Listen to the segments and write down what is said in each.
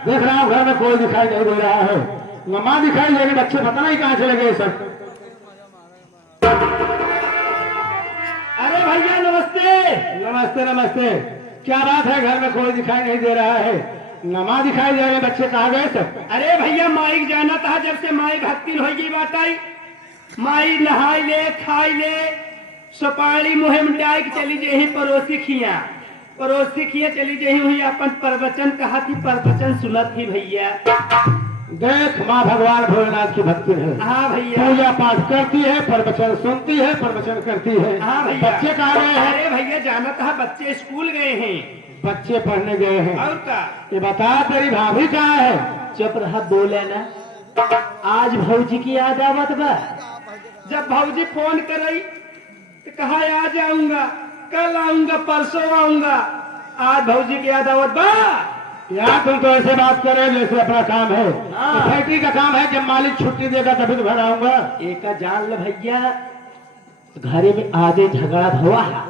देख रहा हूँ घर में कोई दिखाई नहीं दे रहा है। माँ दिखाई देगी, बच्चे पता नहीं कहाँ चले गए सब। अरे भैया नमस्ते। नमस्ते नमस्ते। क्या बात है, घर में कोई दिखाई नहीं दे रहा है, नमा दिखाई दे रहे, बच्चे कहाँ गए सब? अरे भैया माई जाना था, जब से माई भक्ति होगी बात आई, माई नहाई ले खाई ले सुपारी मुहे मिटाई के चली जे पड़ोसी खिया चली जे हुई अपन प्रवचन कहा थी, प्रवचन सुनत थी भैया। देख माँ भगवान भोलेनाथ की भक्ति है। हाँ भैया। पूजा पाठ करती है, प्रवचन सुनती है, प्रवचन करती है। हाँ भैया। बच्चे कहाँ गए हैं? अरे भैया जाना था, बच्चे स्कूल गए हैं। बच्चे पढ़ने गए हैं। और का ये बता तेरी भाभी कहाँ है? चुप रहा, बोले ना। आज भौजी की याद आवत बा। जब भौजी फोन करई तो कहा आ जाऊंगा, कल आऊंगा, परसों आऊंगा। आज भौजी की याद आवत बा। यार तुम तो ऐसे बात कर रहे हो जैसे अपना काम है। हाँ। फैक्ट्री का काम है, जब मालिक छुट्टी देगा तभी तो घर आऊंगा। एक जान लो भैया, घरे में आगे झगड़ा हुआ है।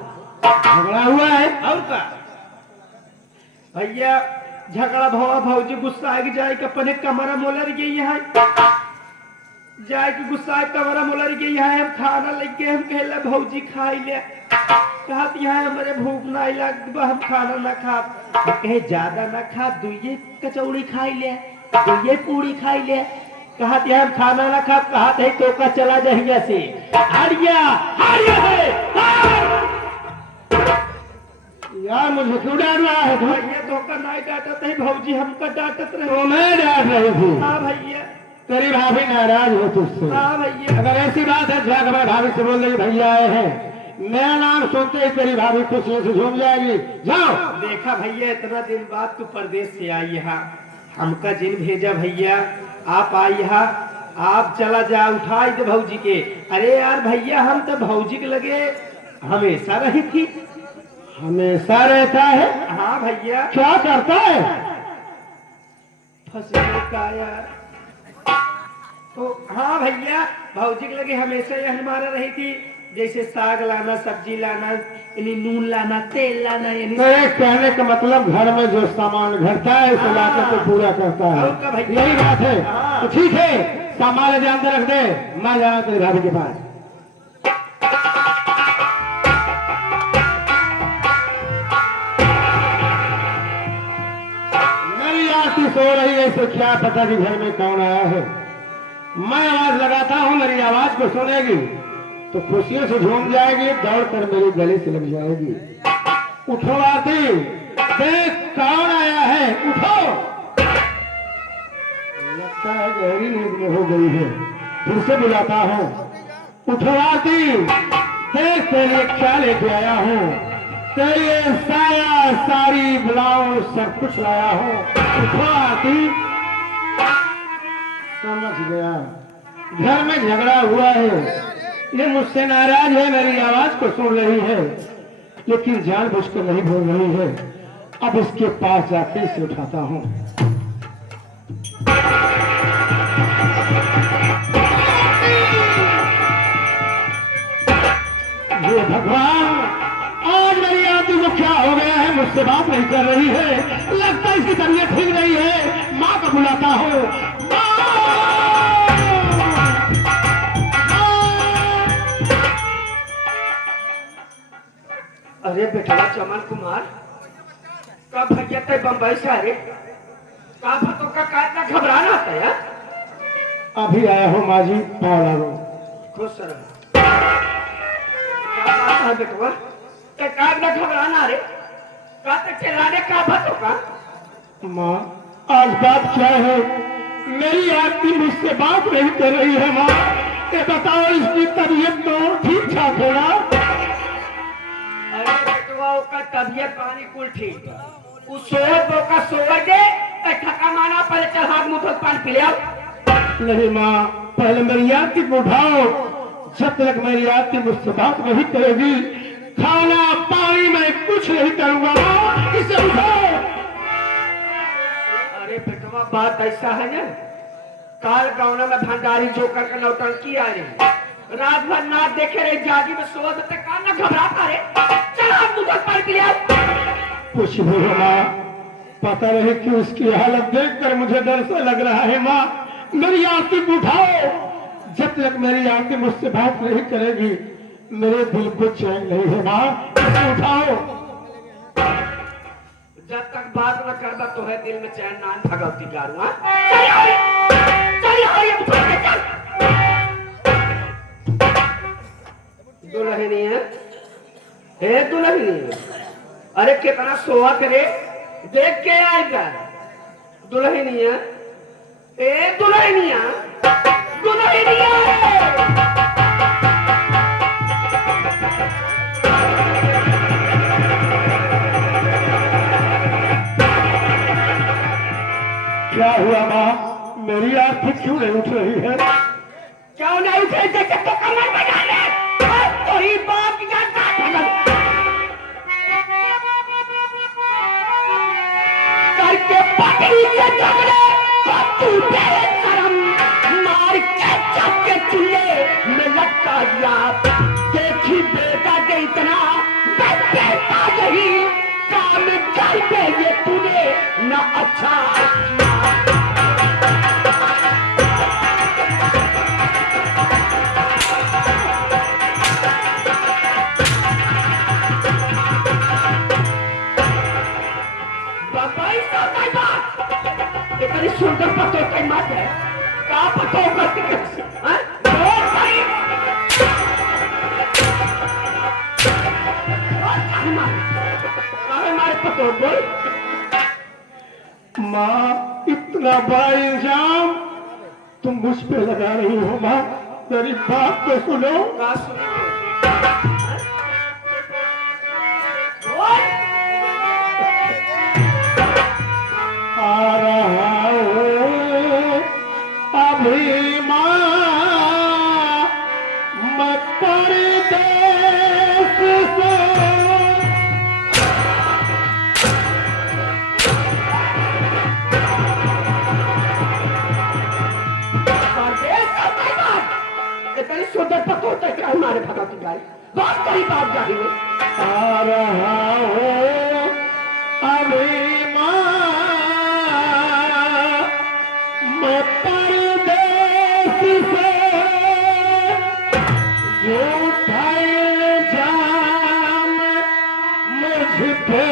झगड़ा हुआ है? और का भैया झगड़ा भवा, भौजी गुस्सा आगे जाए के अपने कमरा मोलर गई है, जाए के गुस्सा कमरा मोलर गई है। हम खाना लेके हम कहला भौजी खाई ले, कहत यहाँ हमारे भूख ना लग, हम खाना ना खा। कहे ज्यादा ना खा, दुइये कचौड़ी खाई ले, दुइये पूरी खाई ले। कहत यहाँ हम खाना ना खा, कहत है तो का चला जाइए से हारिया हारिया है। यार मुझे क्यों डांट रहा है? भैया तो का नहीं डांटत है, भौजी हमका डांटत रहे। तो मैं डांट रही थी। हाँ भैया। तेरी भाभी नाराज हो तुझसे? हाँ भैया। अगर ऐसी बात है जाकर मैं भाभी से बोल देगी भैया आए हैं, मेरा नाम सुनते ही तेरी भाभी खुशियों से झूम जाएगी। जाओ। देखा भैया, इतना दिन बाद तू परदेश से आई यहाँ, हमका जिन भेजा भैया, आप आई यहाँ, आप चला जा, उठाई दे भौजी के। अरे यार भैया, हम तो भौजी के लगे हमेशा रही थी। हमेशा रहता है? हाँ भैया। क्या करता है? फसलों का यार। तो हाँ भैया, भौजी के लगे हमेशा ये हमारा रही थी, जैसे साग लाना, सब्जी लाना, यानी नून लाना, तेल लाना, यानी तो एक कहने का मतलब घर में जो सामान घटता है उसे लाकर तो पूरा करता और का है, भैया। यही बात है। हाँ। तो ठीक है, सामान ध्यान से रख दे, मैं जाना तेरी भाभी के पास। मेरी आरती सो रही है, इसे क्या पता कि घर में कौन आया है। मैं आवाज लगाता हूँ, मेरी आवाज को सुनेगी तो खुशियों से झूम जाएगी, दौड़ कर मेरे गले से लग जाएगी। उठो आरती, देख कौन आया है, उठो। लगता है गहरी नींद में हो गई है, फिर से बुलाता हूँ। उठो आरती, देख तेरे लिए क्या लेके आया हूँ, तेरे लिए साया सारी ब्लाउज सब कुछ लाया हूँ। उठो आरती। समझ गया, घर में झगड़ा हुआ है, ये मुझसे नाराज है, मेरी आवाज को सुन रही है, लेकिन जानबूझकर नहीं बोल रही है। अब इसके पास जाके इसे उठाता हूँ। ये भगवान, आज मेरी आरती को क्या हो गया है, मुझसे बात नहीं कर रही है, लगता है इसकी तबीयत ठीक नहीं है। माँ को बुलाता हूँ। अरे बेटा चमन कुमार, कब भैया ते बम्बई से अरे कब तो का इतना घबराना था यार? अभी आया हूँ माँ जी, पावला रो। खुश रहो। क्या बात है बेटवा, ते का इतना घबराना रे? का तक चिल्लाने का भतो का? माँ आज बात क्या है, मेरी आरती मुझसे बात नहीं कर रही है। माँ ये बताओ, इसकी तबीयत तो ठीक ठाक है ना? अरे बेटवा का तबीयत पानी कुल ठीक, उस सोच का सोच दे, ठका माना पहले चल हाथ मुंह धो पानी पी ले आओ। नहीं माँ, पहले मेरी आरती को उठाओ, जब तक मेरी आरती मुझसे बात नहीं करेगी, खाना पानी में कुछ नहीं करूंगा। माँ इसे उठाओ। अरे बेटवा बात ऐसा है ना, काल गाँव में भंडारी जो करके नौटंकी आ रही, रात भर नाच देखे रहे, जागी में सोच तक कान न घबराता रे, चल हाथ मुंह धो पानी पी ले आओ। कुछ भी हो माँ, पता नहीं कि उसकी हालत देखकर मुझे डर सा लग रहा है। माँ, मेरी आरती उठाओ। जब तक मेरी आरती मुझसे बात नहीं करेगी मेरे दिल को चैन नहीं है। माँ, इसे उठाओ। जब तक बात न करबा तो है दिल में चैन ना भगवती गारुआ। दुल्हनी है, हे दुल्हनी, अरे कितना सोआ करे, देख के आएगा। दुल्हनी है, ए दुल्हनिया, दुल्हनिया। क्या हुआ माँ, मेरी आरती क्यों नहीं उठ रही है? क्यों नहीं उठे? जैसे तो कमर बजा ले, तो ही बाप जाता है। करके पटरी से झगड़े तो तू बेशरम, मार के चक्के चूल्हे में लटका दिया। देखी बेटा के इतना बेटा नहीं, काम कर पे ये तूने न अच्छा। इतनी सुंदर पत्तों की मत है, क्या पत्तों करती कैसे? हमारे पत्तों बोल। माँ, इतना बड़ा इल्जाम तुम मुझ पे लगा रही हो। माँ, मेरी बात तो सुनो। क्या सुनो? आ रहा हूँ अभी माँ, मैं परदेश से। इतनी सुंदर पत्तों होता है हमारे भगवती गाय, बहुत बड़ी बात जा रही है। आ रहा हूँ अभी मैं परदेश से, जो इल्जाम मुझ पे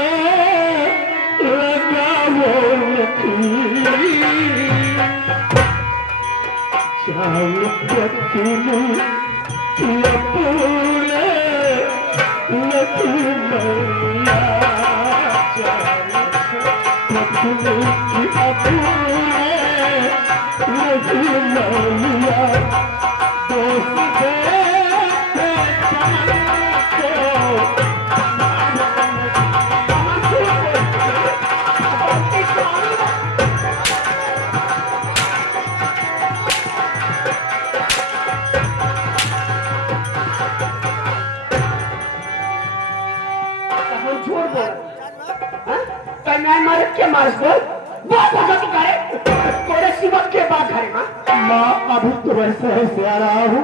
लगा वो माँ, अभी तो वैसे से आ रहा हूँ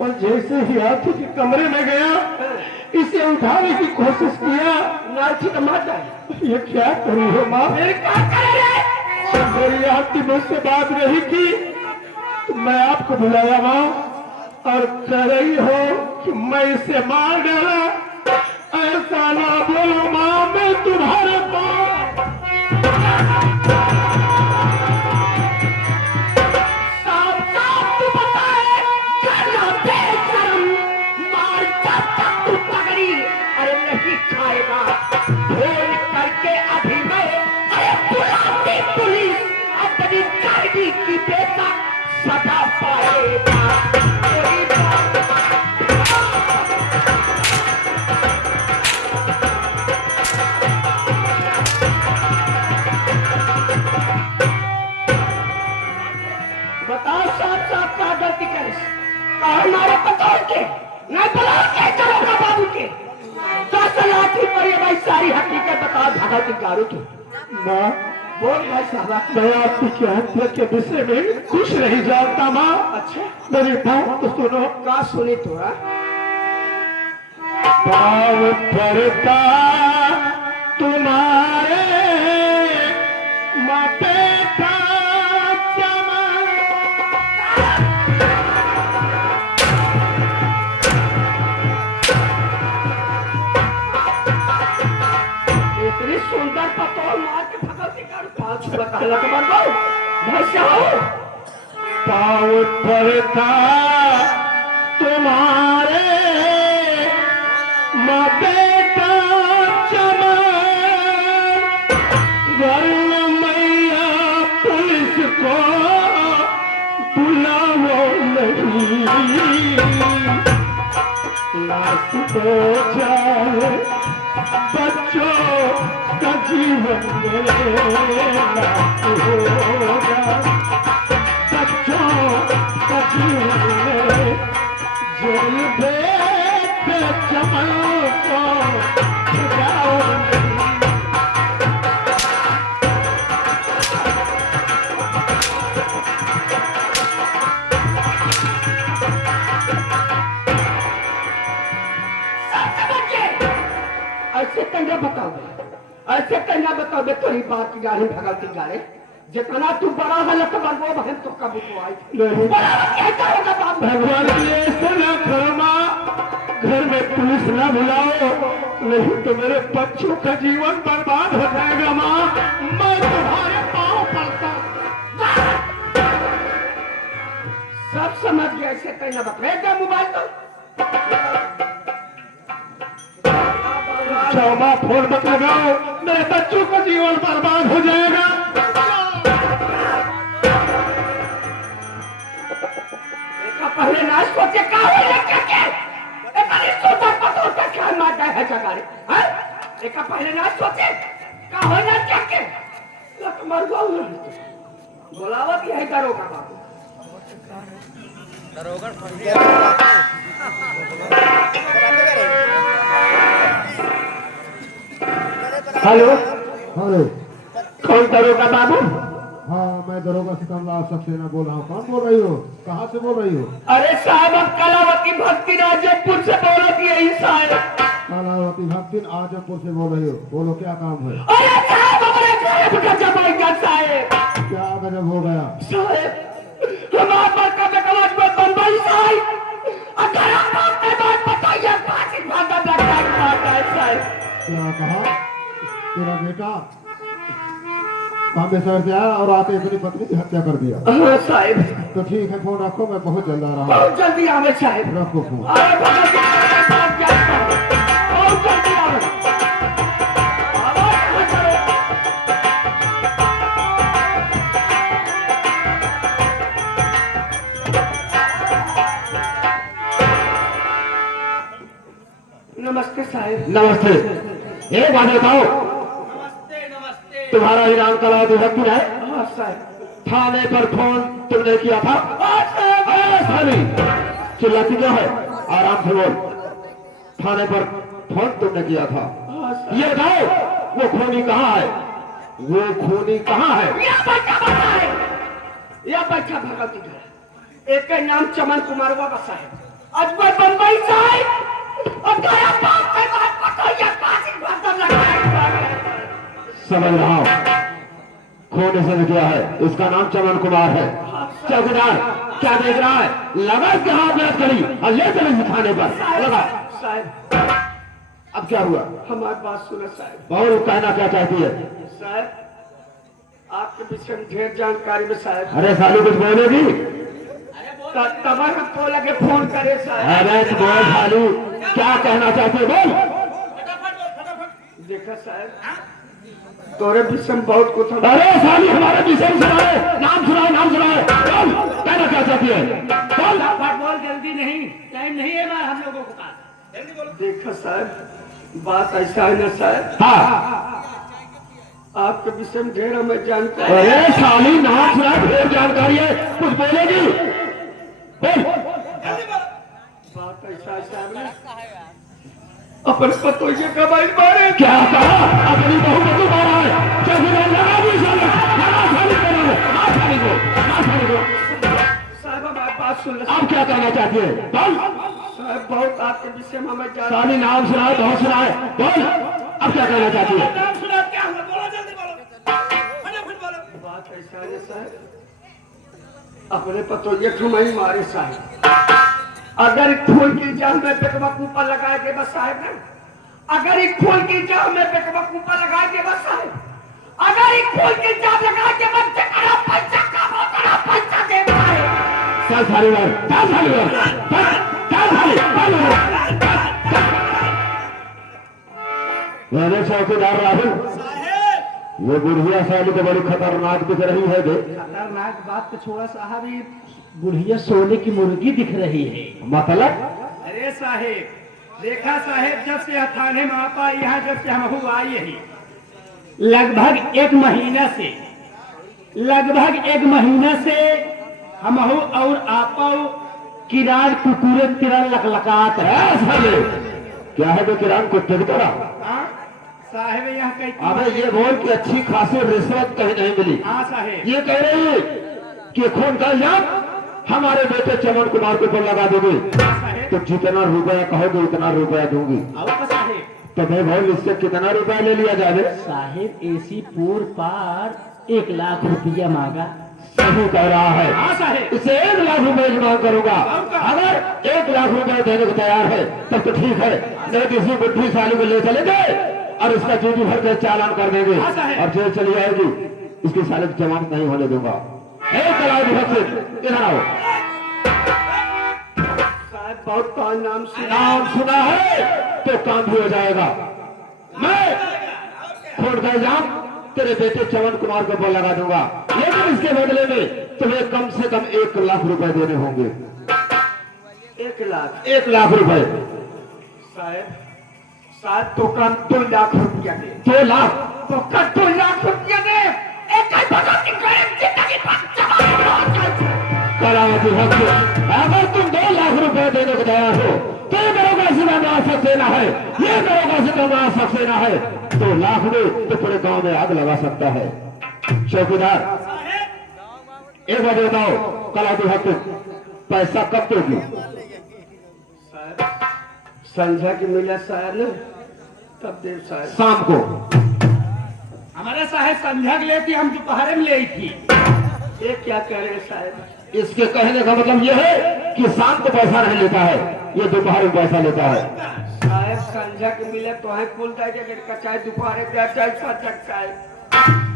और जैसे ही आरती के कमरे में गया इसे उठाने की कोशिश किया। नाची तो मत ये क्या करी हो माँ? मेरी आरती मुझसे बात नहीं की तो मैं आपको बुलाया माँ और कह रही हो कि मैं इसे मार डाला। ऐसा ना बोलो माँ, मैं तुम्हारे पास करके अभी मैं बुलाती पुलिस अपनी कैदी की बेटा सजा पाएगा। बताओ साफ साफ क्या गलती करे? हमारे पतोड़ के नहीं बुला के चलोगा बाबू के लाठी पर ये भाई सारी हकीकत बताओ भगवती गारू की। माँ, बोल भाई साहब। मैं आपकी की हत्या के विषय में कुछ नहीं जानता माँ। अच्छा, मेरी बात तो सुनो। का सुनी थोड़ा? पाँव पड़ता तुम्हारे लकबर बाबू भाई साहब पाँव पड़ता तुम्हारे माँ बेटा चमन घर मैया पुलिस को बुलाओ नहीं लाश तो जाए बच्चों का जीवन में लाश होगा बच्चों का जीवन में जेल भेद चमन को छुड़ाओ ऐसे कहना बताओ बे तोरी बात की गाड़ी भगवती गाड़ी जितना तू बड़ा है लकबर वो बहन तो कभी तो आई नहीं। कहता होगा बाप भगवान ये सुना फरमा घर में पुलिस ना बुलाओ नहीं तो मेरे बच्चों का जीवन बर्बाद हो जाएगा माँ मैं तुम्हारे पाँव पड़ता सब समझ गया ऐसे कहना बता मोबाइल तो क्षमा फोन मत लगाओ मेरे बच्चों का जीवन बर्बाद हो जाएगा पहले ना सोचे का हो लड़का के एक बार सोचा पतो का क्या मारता है जगारे हैं एक पहले ना सोचे का हो लड़का के लट मर गो बुलावा भी है दरोगा बाबू हेलो हेलो। कौन दरोगा बाबू हाँ मैं दरोगा सिकंदर सक्सेना बोल रहा हूँ। कौन बोल रही हो? कहाँ से बोल रही हो? अरे साहब अब कलावती भक्ति राजपुर से बोल रही है साहब कलावती भक्ति आजमपुर से बोल रही हो। बोलो क्या काम है? अरे साहब हमारे घर का जमाईगा साहब क्या गजब हो गया? साहब हमारे पर का बेकवाज में बंबई साहब अगर आप अपने बात बताइए फांसी भागा लगता है साहब क्या कहा? तेरा बेटा बॉम्बे शहर से आया और आते अपनी पत्नी की हत्या कर दिया। हाँ साहब तो ठीक है फोन रखो मैं बहुत जल्द आ रहा हूँ। बहुत जल्दी आवे साहब रखो फोन। अरे बहुत जल्दी आवे नमस्ते साहब नमस्ते एक बात बताओ तुम्हारा ही नाम कलावती भक्ति है हाँ साहब थाने पर फोन तुमने किया था चिल्लाती क्यों है आराम से बोल थाने पर फोन तुमने किया था ये बताओ वो खूनी कहाँ है वो खूनी कहाँ है यह बच्चा भगवती घर एक का नाम चमन कुमार बसा है अजबर बम्बई साहब और गया बाप के बात को तो यह फांसी भरता लगता है समझ रहा हूँ खून इसने किया है इसका नाम चमन कुमार है चौकीदार क्या देख रहा है लगा इसके हाथ में करी और ले चले थाने पर लगा साहब अब क्या हुआ हमारी बात सुनो साहब और कहना क्या चाहती है साहब आपके विषय में ढेर जानकारी में साहब अरे सालू कुछ बोलेगी तब हमको लगे फोन करे साहब अरे तो बोल सालू क्या कहना चाहते हो बोल देखा साहब तोरे विषय में बहुत कुछ अरे साली हमारे विषय में सुनाए नाम सुनाए बोल कहना क्या चाहती है बोल बोल जल्दी नहीं टाइम नहीं है हम लोगों को पास देखा साहब बात ऐसा है ना साहब हाँ आपके विषय में ढेर हमें जानकारी अरे साली नाम सुना ढेर जानकारी है कुछ बोलेगी बोल बात ऐसा है साहब ने अपन पतो ये कबाई मारे क्या कहा अपनी बहू को तू मारा है चौकीदार लगा दी साले लगा साली को साहब हमारी बात सुन ले आप क्या कहना चाहती है बोल साहब बहुत आपके विषय में हमें साली नाम सुनाए बहुत सुनाए बोल अब क्या कहना चाहती है नाम सुना क्या हुआ बोलो जल्दी बोलो बोलो बात ऐसा है साहब अपने पतो ये ठुमई मारे साहब अगर खोल की जाल में पेटवा ऊपर लगाए के बस साहब ना अगर एक खोल की जाल में पेटवा ऊपर लगाए के बस साहब अगर एक फूल के इल्जाम लगा के मत चकरा पैसा का होता पैसा देना है। चल सारी बार चल सारी बार चल सारी मैंने चौकीदार राहुल ये बुढ़िया साली तो बड़ी खतरनाक दिख रही है बे। खतरनाक बात तो छोड़ा साहब, ये बुढ़िया सोने की मुर्गी दिख रही है। मतलब अरे साहेब देखा साहेब, जब से थाने में आपा यहाँ जब से हम आई यही लगभग एक महीना से हम और आपा किरान कुकुरे तिरन लकलकात है। साले क्या है तो किरान कुत्ते की तरह? हाँ साहेब यहाँ कहीं अबे ये बोल कि अच्छी खासी रिश्वत कहीं नहीं मिली। हाँ साहेब ये कह रही है कि खून का इल्जाम हमारे बेटे चमन कुमार के ऊपर लगा दोगे हाँ साहेब, तो जितना रुपया कहोगे उतना रुपया दूंगी। अब साहेब तो मैं भाई इससे कितना रुपया ले लिया जाए? साहेब एसी पूर पार 1 लाख रुपया मांगा। सही कह रहा है। हाँ साहेब, इसे 1 लाख रुपए की मांग करूंगा। अगर 1 लाख रुपए देने को तैयार है तब तो ठीक है, नहीं किसी बुढ़ी साली को ले चलेंगे और इसका जीवी भर के चालान कर देंगे हाँ साहब। और जेल चली जाएगी। इसकी साले की जमानत नहीं होने दूंगा। इधर आओ। साहब बहुत का नाम नाम सुना है तो काम भी हो जाएगा। मैं खून का इल्जाम तेरे बेटे चमन कुमार के ऊपर लगा दूंगा, लेकिन इसके बदले में तुम्हें कम से कम 1 लाख रुपए देने होंगे। 1 लाख रुपए साहब तो कम 2 लाख रुपया दे। 2 लाख तो कम 2 लाख रुपया दे। करावती भक्त, अगर तुम 2 लाख रुपए देने को तैयार हो तो ये दरोगा सिकंदर सक्सेना है, ये दरोगा सिकंदर सक्सेना है। 2 लाख में तो पूरे गांव में आग लगा सकता है। चौकीदार एक बार बताओ, कलावती भक्त पैसा कब दोगी? संध्या की मिला साहब तब देव साहब शाम को। हमारे साहब संध्या के लिए थी, हम दोपहर में ले थी। ये क्या कह रहे साहब? इसके कहने का मतलब यह है कि शाम को पैसा नहीं लेता है, ये दोपहर में पैसा लेता है। साहब संध्या के मिले तो है कुल कचाए दोपहर चाहे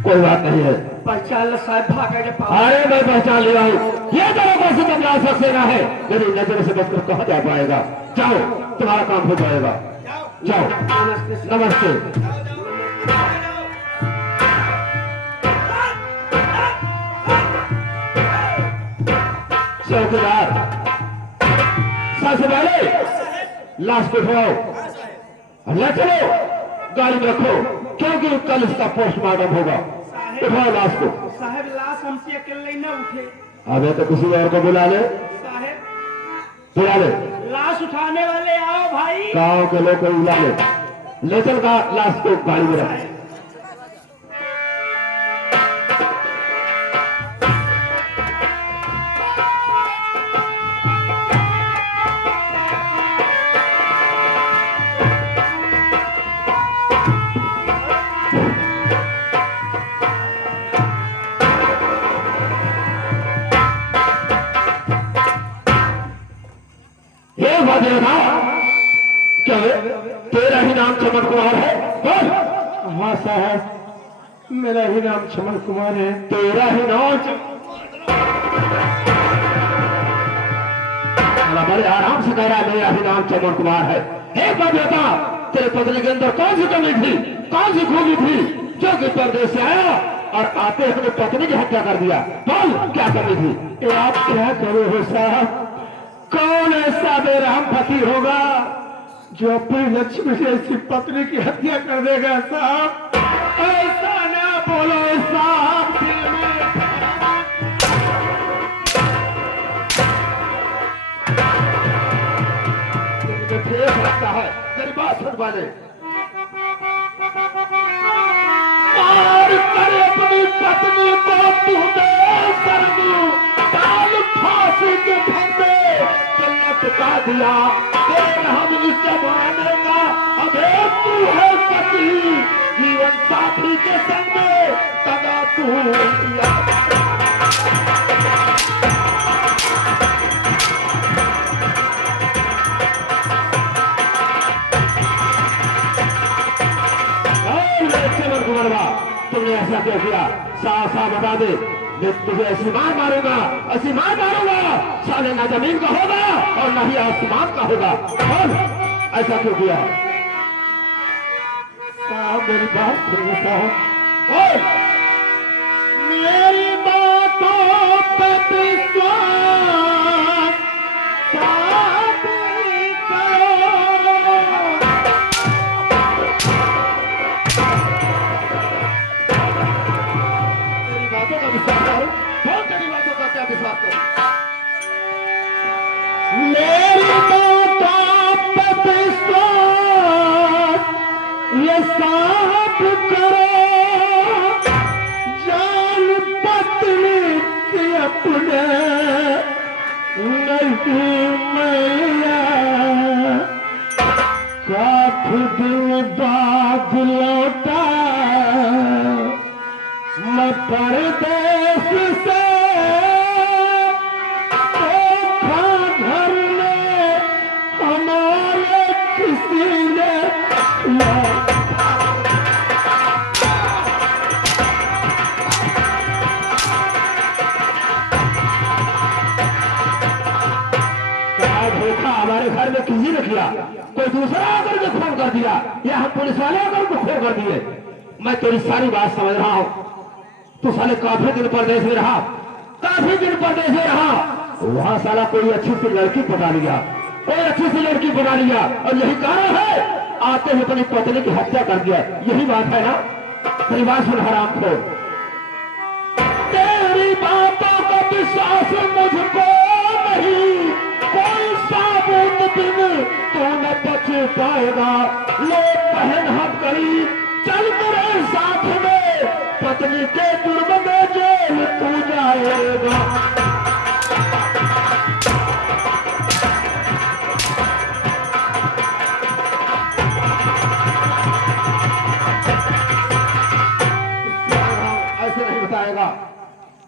कोई बात नहीं है। पहचान साहब भागा के पास। अरे मैं पहचान लिया हूँ, ये दरोगा सिकंदर सक्सेना है, लेकिन नजर से बचकर कहा जा पाएगा। जाओ, तुम्हारा काम हो जाएगा। जाओ। नमस्ते। चौकीदार सबसे पहले लाश को उठाओ, ले चलो गाड़ी में रखो, क्योंकि कल इसका पोस्टमार्टम होगा। उठाओ लाश को। साहब लाश हमसे अकेले न उठे। अबे तो किसी और को बुला ले। साहब बुला ले, लाश उठाने वाले आओ भाई। गांव के लोग को बुला ले। ले चल का लाश को गाड़ी में रख। क्या तेरा ही नाम चमन कुमार है? बोल। हाँ साहब मेरा ही नाम चमन कुमार है। तेरा ही नाम बड़े आराम से कह रहा है मेरा ही नाम चमन कुमार है। एक बात बता, तेरे पत्नी के अंदर कौन सी कमी थी, कौन सी खूबी थी जो कि परदेश से आया और आते अपनी पत्नी की हत्या कर दिया? बोल, क्या कमी थी? आप क्या करे हो साहब? कौन ऐसा बेरहम पति होगा जो अपनी लक्ष्मी जैसी पत्नी की हत्या कर देगा साहब? ऐसा ना बोलो साहब। लगता है तेरी बात सुन वाले। मार कर अपनी पत्नी को तूने फांसी के फंदे लटका दिया। हम इस जमाने का अबे तू है पति, जीवन साथी के संग में तगा तू चमन कुमार, तुमने ऐसा क्यों किया? साफ साफ बता दे, मैं तुझे ऐसी मार मारूंगा, ऐसी मार मारूंगा, साले ना जमीन का होगा और ना ही आसमान का होगा। और ऐसा क्यों किया? साहब मेरी बात सुनिए साहब। ओए! मेरी बातों पे विश्वास साबित करो। तेरी बातों का विश्वास करो। कौन तेरी बातों का क्या विश्वास करो? मेरी बातों पे विश्वास ये साबित करो, जान पत्नी की अपने नहीं मैया, काफी दिन बाद लौटा मैं परदेश से, देखा घर में हमारे किसी ने हमारे घर में किसी ने किया, कोई दूसरा आकर के फोन कर दिया या हम पुलिस वाले आकर को फोन कर दिए। मैं तेरी सारी बात समझ रहा हूँ। तू साले काफी दिन परदेश में रहा, काफी दिन परदेश में रहा, वहां साला कोई अच्छी सी लड़की पटा लिया, कोई अच्छी सी लड़की बना लिया और यही कारण है आते ही अपनी पत्नी की हत्या कर दिया। यही बात है ना? तेरी बात सुन हराम खोर, तेरी बातों का विश्वास मुझको नहीं, कोई साबुत दिन तू न बच पाएगा। ले पहन हथकड़ी, चल मेरे साथ में, पत्नी के जुर्म में जेल तू जाएगा। ऐसे नहीं बताएगा।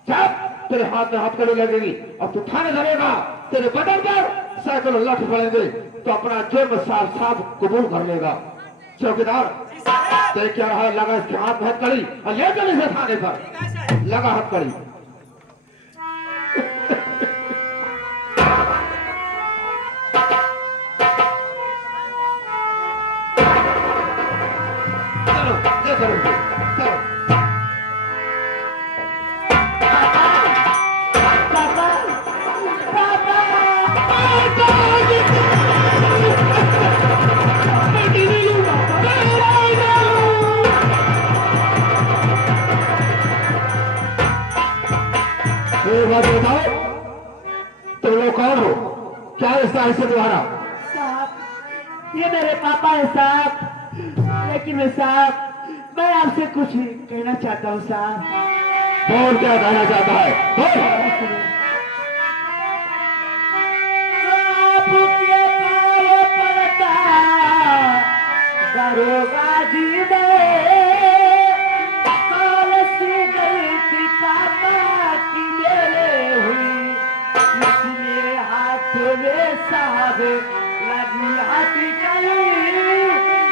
जब तेरे हाथ में हथकड़ी लगेगी और तू थाने धरेगा, तेरे बदन पर साइकिल लठ पड़ेंगे तो अपना जुर्म साफ साफ कबूल कर लेगा। चौकीदार तेरे क्या है? लगा इसके हाथ में हथकड़ी और ले चल इसे थाने पर, लगा हथकड़ी। चलो ले चलो इसे, चलो। बात बताओ, तुम लोग कौन हो? क्या रिश्ता है इससे तुम्हारा? साहब ये मेरे पापा है साहब, लेकिन साहब मैं आपसे कुछ कहना चाहता हूँ साहब। कौन क्या कहना चाहता है? बोल। आपके पाँव पड़ता दरोगा जी गलती पापा की मेरे हुई, इसलिए हाथ में साहब लगी हाथी गई,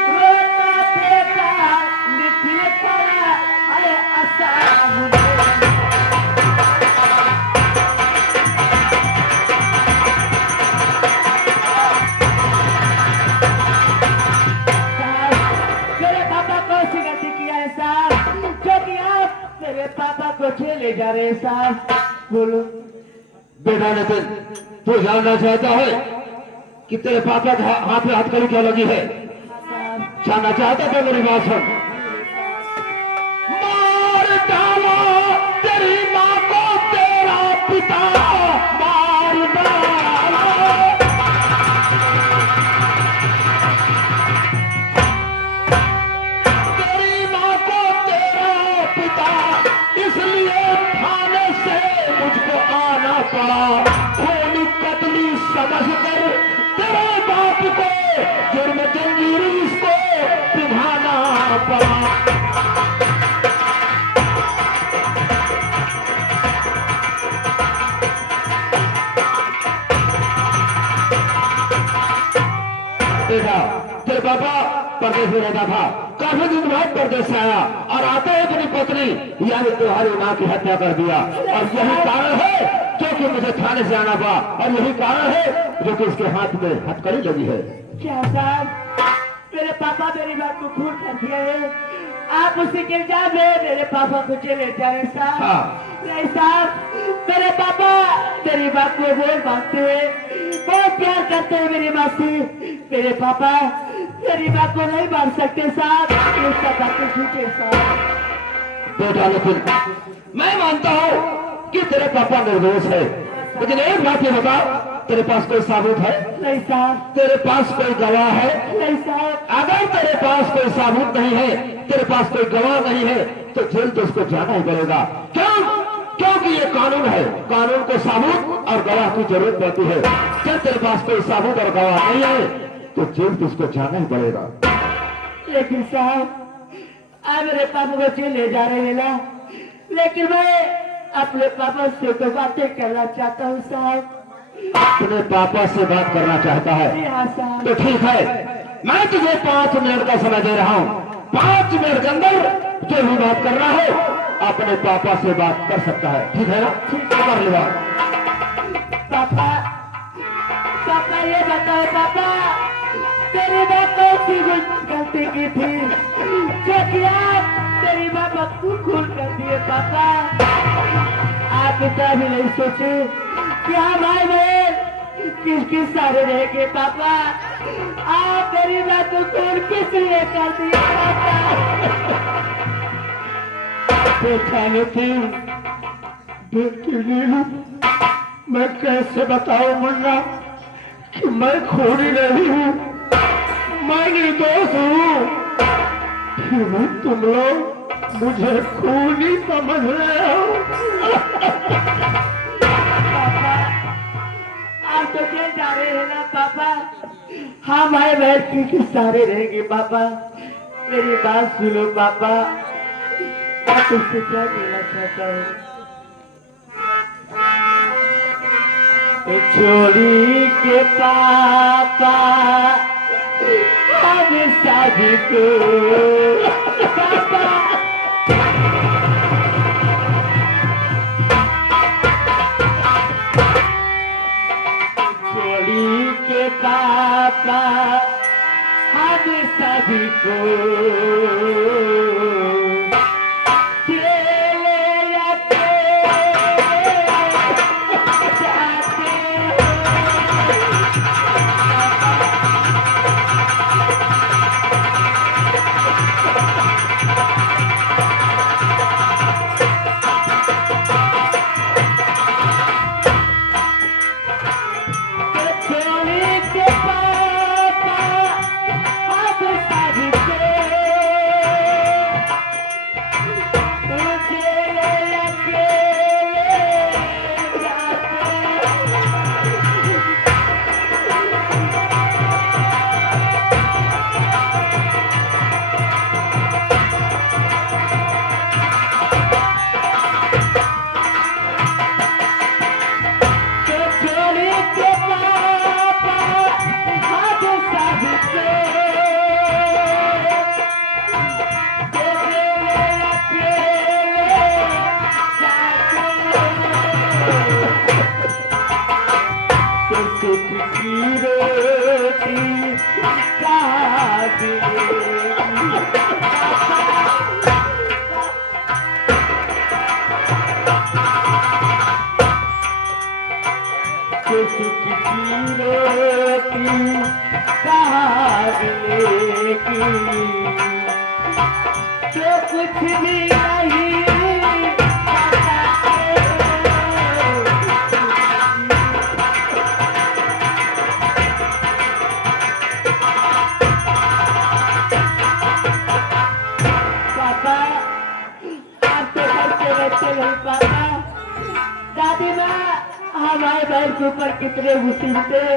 रोता फेंका निकल पड़ा अरे असाब। मेरे पापा को ले जा रहे साहब। बोलो। बेटा नितिन, तू जानना चाहता है कि तेरे पापा के हाथ में हथकड़ी क्या लगी है? जानना चाहता था? मेरी बात सुन। मार डालो तेरी माँ को तेरा पिता, मार डालो। तेरी माँ को तेरा पिता, इसलिए थाने से मुझको आना पड़ा। खूनी कतली समझ कर तेरे बाप को जुर्म जंजीर इसको पिघाना पड़ा। देखा, तेरे पापा परदेश में रहता था, काफी दिन बाद परदेश से आया और आते ही अपनी पत्नी यानी तुम्हारी माँ की हत्या कर दिया। और यही कारण है जो कि मुझे थाने से आना पड़ा, और यही कारण है जो कि इसके हाथ में हथकड़ी लगी है। क्या साहब, मेरे पापा मेरी बात को खून कर दिया है। आप उसी के इल्जाम में मेरे पापा को जेल ले जा रहे हैं साहब। हाँ। नहीं साहब, मेरे पापा मेरी बात को बोल मानते हैं, बहुत प्यार करते हैं मेरी माँ से। मेरे पापा मेरी बात को नहीं मान सकते साहब, ये सब बातें झूठे साहब। बेटा लेकिन मैं मानता हूँ कि तेरे पापा निर्दोष है, लेकिन एक बात ये बता, तेरे पास कोई सबूत है? नहीं साहब। तेरे पास कोई गवाह है? नहीं साहब। अगर तेरे पास कोई सबूत नहीं है, तेरे पास कोई गवाह नहीं है, तो जेल तो उसको जाना ही पड़ेगा। क्यों? क्योंकि ये कानून है, कानून को सबूत और गवाह की जरूरत पड़ती है। जब तेरे पास कोई सबूत और गवाह नहीं है, तो जेल तो उसको जाना ही पड़ेगा। लेकिन साहब, आज मेरे पापा को जेल ले जा रहे हैं ना, लेकिन मैं अपने पापा से तो बातें करना चाहता हूँ साहब। अपने पापा से बात करना चाहता है? जी हाँ साहब। तो ठीक है, मैं तुझे 5 मिनट का समय दे रहा हूँ। 5 मिनट के अंदर जो भी बात करना है अपने पापा से बात कर सकता है, ठीक है ना? ठीक है, कर ले बात। पापा, पापा ये बताओ पापा, तेरी माँ कौन सी गलती की थी जो कि आप तेरी माँ को खून कर दिए पापा? आप इतना भी नहीं सोचे कि हम भाई बहन किस सारे रहेंगे पापा? आप मेरी माँ को खून किस लिए कर दिए पापा? बेटा नितिन, बेटी नीलू, मैं कैसे बताऊं मुन्ना कि मैं खूनी नहीं हूँ, मैं निर्दोष हूँ। फिर भी तुम लोग मुझे खूनी समझ रहे हो। पापा, आप तो जेल जा रहे हैं ना पापा? हम भाई बहन किस सारे रहेंगे पापा? मेरी बात सुनो पापा, मैं तुझसे क्या कहना चाहता हूँ। छोड़ी के पापा हम शादी को पापा, छोड़ी के पापा हम सभी को कुछ भी नहीं पापा, आप तो बच्चे नहीं पापा। दादी माँ हमारे बहन के ऊपर कितने मुसीबतें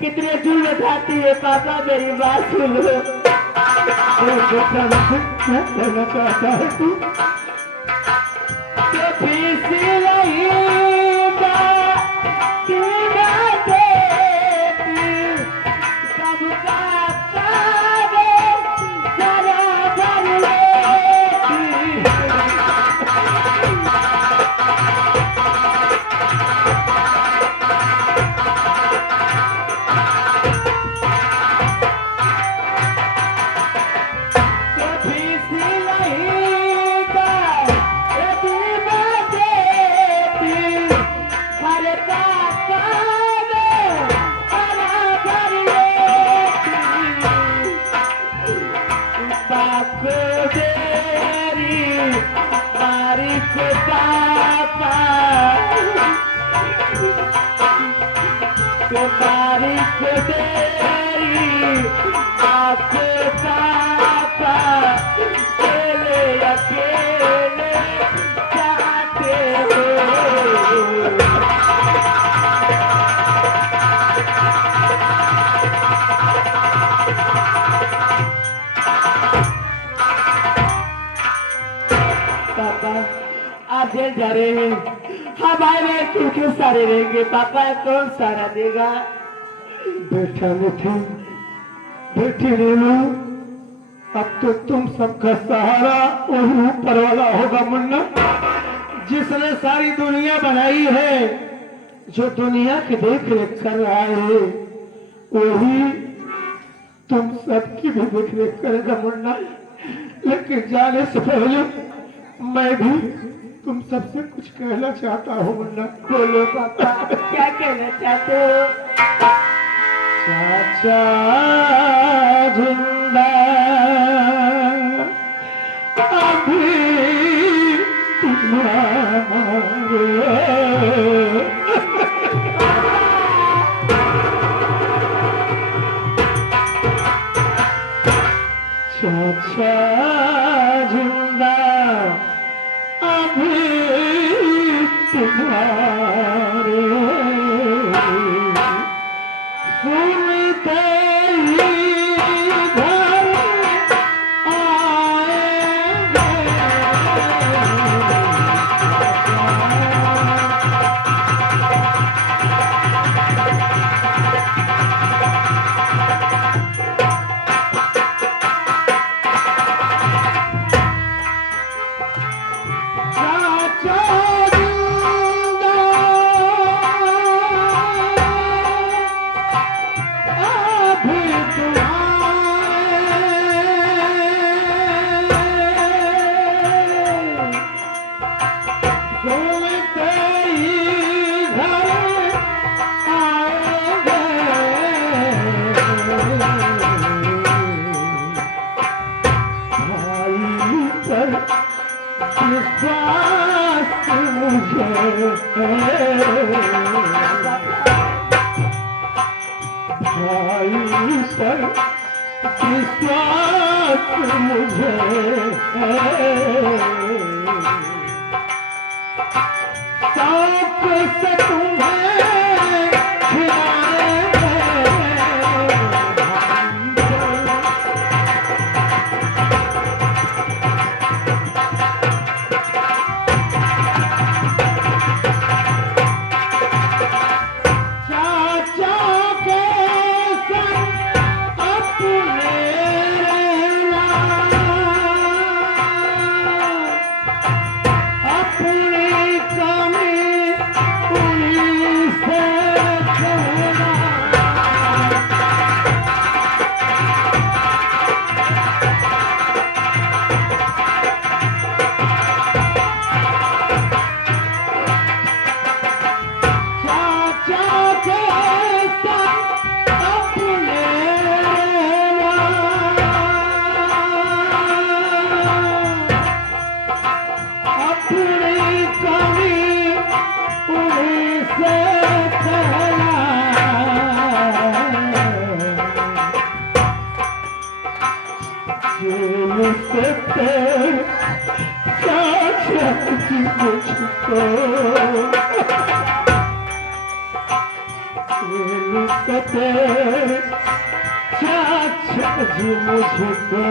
कितने जुल्म उठाती है पापा, मेरी बात सुनो। क्या कहना चाहता है तू? के पापा तुम्हारी के तेरी आके पापा अकेले जाते हो पापा आप जेल जा रहे हैं हमारे क्योंकि सारे रहेंगे पापा कौन सारा देगा बेटा नितिन, बेटी रेणु, अब तो तुम सबका सहारा वही ऊपर वाला होगा मुन्ना, जिसने सारी दुनिया बनाई है, जो दुनिया की देख रेख कर रहा है, वही तुम सबकी भी देख रेख करेगा मुन्ना। लेकिन जाने से पहले मैं भी तुम सबसे कुछ कहना चाहता हूँ मुन्ना। बोलो पापा क्या कहना चाहते हो चाचा जिंदा अभी तुम्हारे चाचा जिंदा अभी तुम्हारे सुनते ही घर भाई पर विश्वास मुझे शौक से तुम्हें मुझको